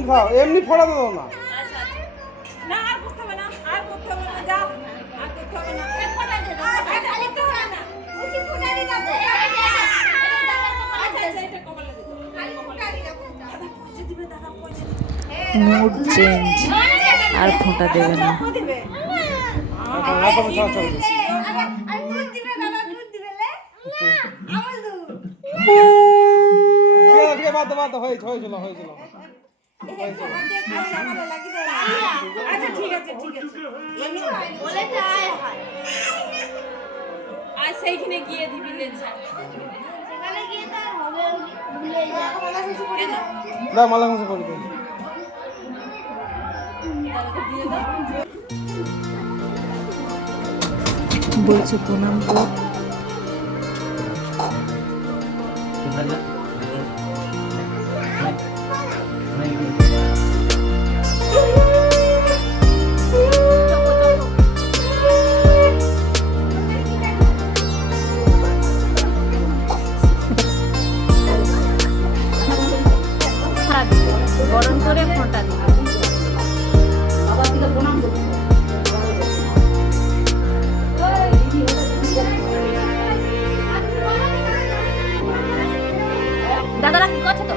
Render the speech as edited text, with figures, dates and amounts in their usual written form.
এমনি খাও, এমনি ফোড়া দাও না। আচ্ছা আচ্ছা না আর করতে হবে না আর করতে হবে না যাও আর করতে হবে না এক ফোঁটা দে দাও আচ্ছা করতে হবে না উচি ফোঁটা দি দাও আচ্ছা আচ্ছা এটা কপালে দে খালি ফোঁটা দি দাও দাদা পয়সা দিবে দাদা পয়সা দিবে মুড চেঞ্জ আর ফোঁটা দেবে না। দিবে রাখো ছাড় ছাড়। আর দুধ দিবে দাদা দুধ দিবে লে আমার দুধ ঠিক আছে বাদ দাও, বাদ দাও, হয়েছিল। আচ্ছা ঠিক আছে বলে যায় আর সেইখানে গিয়ে দিবি লে সেখানে গিয়ে তো আর হবে ভুলে যা দাও মালা মুছে করে দাও। বলছে প্রণাম কর। গরম করে ফোঁটা দিই। দাদারা কি করছে তো